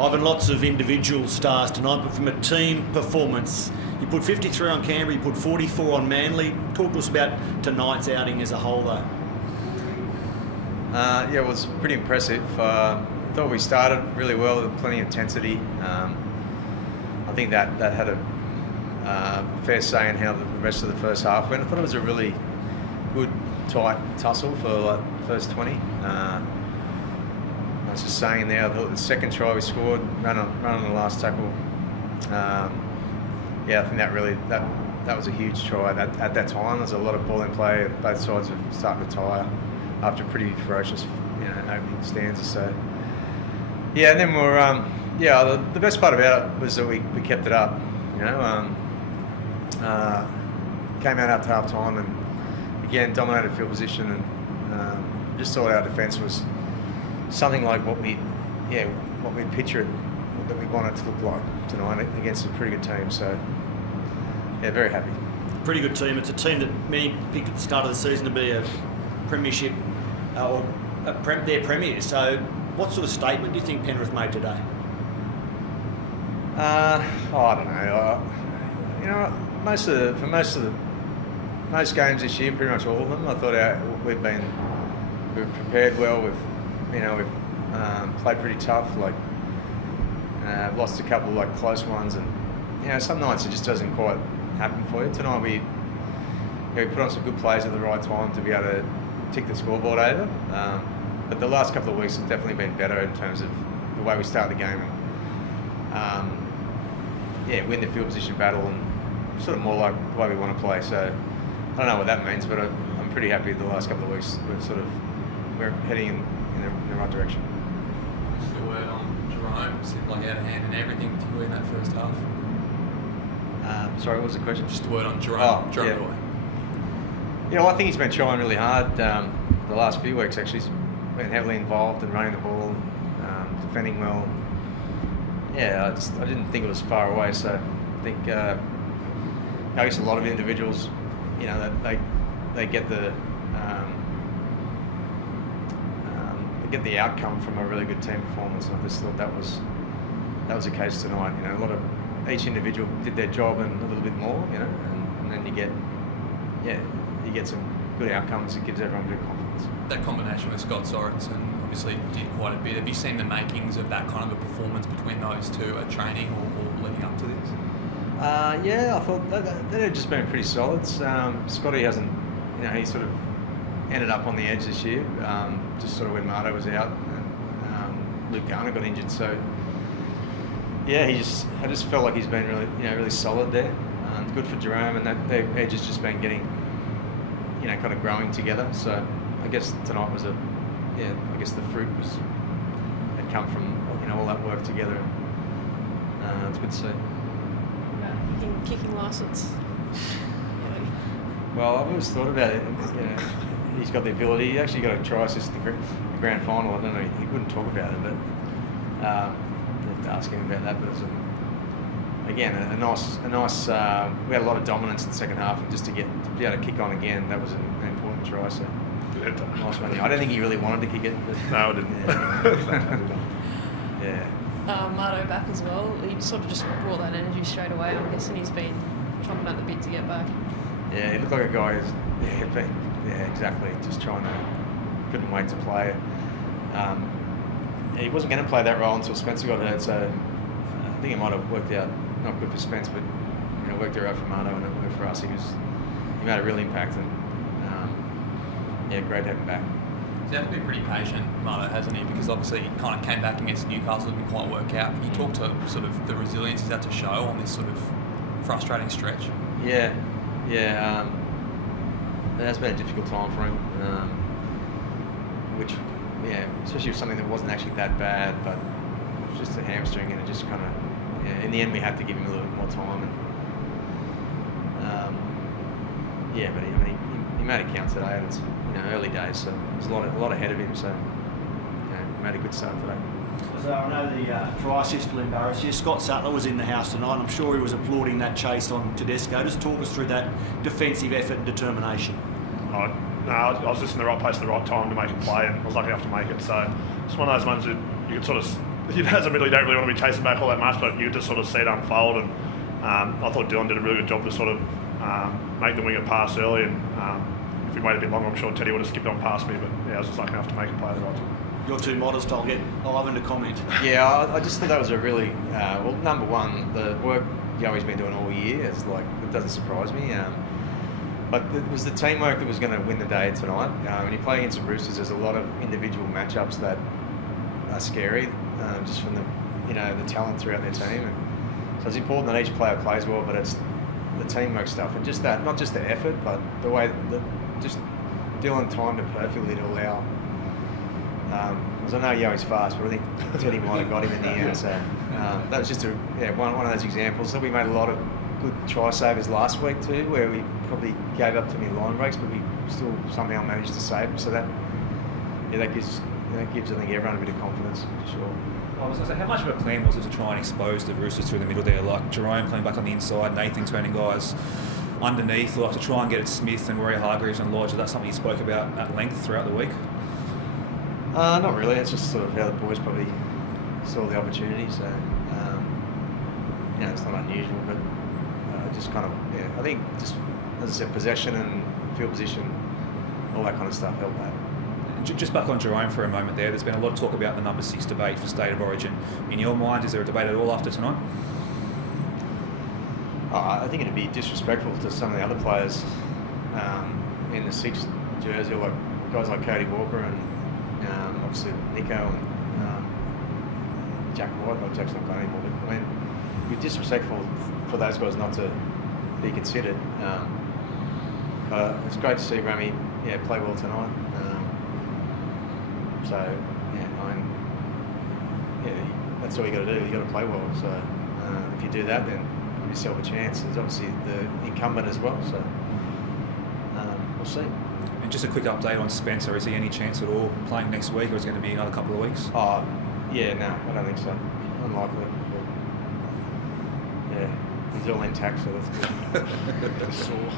Ivan, lots of individual stars tonight, but from a team performance, you put 53 on Canberra, you put 44 on Manly. Talk to us about tonight's outing as a whole, though. Yeah, it was pretty impressive. Thought we started really well with plenty of intensity. I think that had a fair say in how the rest of the first half went. I thought it was a really good, tight tussle for like the first 20. I was just saying there, I thought the second try we scored, ran on the last tackle. Yeah, I think that was a huge try. At that time, there's a lot of ball in play. Both sides were starting to tire after a pretty ferocious, opening stanza. So, yeah, and then the best part about it was that we kept it up. Came out after half time and again dominated field position and just thought our defence was something like what we pictured that we wanted to look like tonight against a pretty good team. So, yeah, very happy. Pretty good team. It's a team that many picked at the start of the season to be a premiership or their premier. So, what sort of statement do you think Penrith made today? I don't know. Most games this year, pretty much all of them, I thought we've prepared well. We've played pretty tough. Lost a couple close ones, and some nights it just doesn't quite happen for you. Tonight we put on some good plays at the right time to be able to tick the scoreboard over. But the last couple of weeks have definitely been better in terms of the way we start the game. Win the field position battle and sort of more like the way we want to play. So I don't know what that means, but I'm pretty happy the last couple of weeks we're heading in the right direction. Just a word on Jerome, seemed like out of hand and everything, particularly in that first half. Sorry, what was the question? Just a word on Jerome. Jerome. Yeah, well, I think he's been trying really hard the last few weeks. Actually, he's been heavily involved in running the ball, defending well. Yeah, I didn't think it was far away. So I think I guess a lot of individuals, that they get the outcome from a really good team performance. And I just thought that was the case tonight. Each individual did their job and a little bit more. And then you get some good outcomes. It gives everyone a bit of confidence. That combination with Scott Sorensen obviously did quite a bit. Have you seen the makings of that kind of a performance between those two at training or leading up to this? Yeah, I thought that had just been pretty solid. Scotty hasn't, he sort of ended up on the edge this year, just sort of when Marto was out and Luke Garner got injured. So, yeah, I just felt like he's been really solid there. Good for Jerome, and that their edge has just been getting, kind of growing together. So I guess tonight was I guess the fruit had come from all that work together. It's good to see. Kicking licence. Well, I've always thought about it. He's got the ability. He actually got a try assist in the grand final. I don't know. He wouldn't talk about it, but I'll have to ask him about that. But it was again a nice. We had a lot of dominance in the second half, and just to be able to kick on again, that was an important try. So nice one. I don't think he really wanted to kick it. But, no, I didn't. Yeah. Marto back as well. He sort of just brought that energy straight away. I'm guessing he's been chomping at the bit to get back. Yeah, he looked like a guy who's exactly, just couldn't wait to play. He wasn't going to play that role until Spencer got hurt, so I think it might have worked out, not good for Spence, but worked out for Marto and it worked for us. He made a real impact, and great to have him back. He's had to be pretty patient, Marto, hasn't he? Because obviously he kind of came back against Newcastle, didn't quite work out. Can you talk to sort of the resilience he's had to show on this sort of frustrating stretch? Yeah. It has been a difficult time for him, which, especially with something that wasn't actually that bad, but it was just a hamstring, and it just kind of, in the end we had to give him a little bit more time. And but he made it count today, and it's early days, so there's a lot ahead of him. So he made a good start today. So I know the try assist will embarrass you. Scott Sattler was in the house tonight. I'm sure he was applauding that chase on Tedesco. Just talk us through that defensive effort and determination. I was just in the right place at the right time to make a play, and I was lucky enough to make it. So it's one of those ones that you can sort of as a middle, you don't really want to be chasing back all that much, but you could just sort of see it unfold. And I thought Dylan did a really good job to sort of make the winger pass early. And if we waited a bit longer, I'm sure Teddy would have skipped on past me. But yeah, I was just lucky enough to make a play the right time. You're too modest. I'll get Ivan to comment. Yeah, I just thought that was a really well. Number one, the work Yoey's been doing all year. It's like it doesn't surprise me. But it was the teamwork that was going to win the day tonight. When you play against the Roosters, there's a lot of individual matchups that are scary, just from the talent throughout their team. And so it's important that each player plays well, but it's the teamwork stuff and just that, not just the effort, but the way that just Dylan timed it perfectly to allow. Because I know Yoey's fast, but I think Teddy might have got him in the end. So that was just one of those examples. So we made a lot of good try savers last week too, where we probably gave up too many line breaks, but we still somehow managed to save them. So that gives I think everyone a bit of confidence for sure. I was going to say, how much of a plan was it to try and expose the Roosters through the middle there, like Jerome coming back on the inside, Nathan turning guys underneath, like to try and get at Smith and Warrior Hargreaves and Lodge? Is that something you spoke about at length throughout the week? Not really. It's just sort of how the boys probably saw the opportunity. So it's not unusual, but just kind of I think just as I said, possession and field position, all that kind of stuff helped that. Just back on Jerome for a moment there, there's been a lot of talk about the number 6 debate for State of Origin. In your mind, is there a debate at all after tonight? I think it'd be disrespectful to some of the other players in the 6 jersey, like guys like Cody Walker and obviously Nico and Jack White. Well, Jack's not playing anymore, but I mean, it'd be disrespectful for those guys not to be considered. It's great to see Rami play well tonight. That's all you got to do. You got to play well. So if you do that, then you give yourself a chance. There's obviously the incumbent as well. So we'll see. And just a quick update on Spencer. Is he any chance at all playing next week, or is it going to be another couple of weeks? No, I don't think so. Unlikely. But, he's all intact, so that's good. Sore.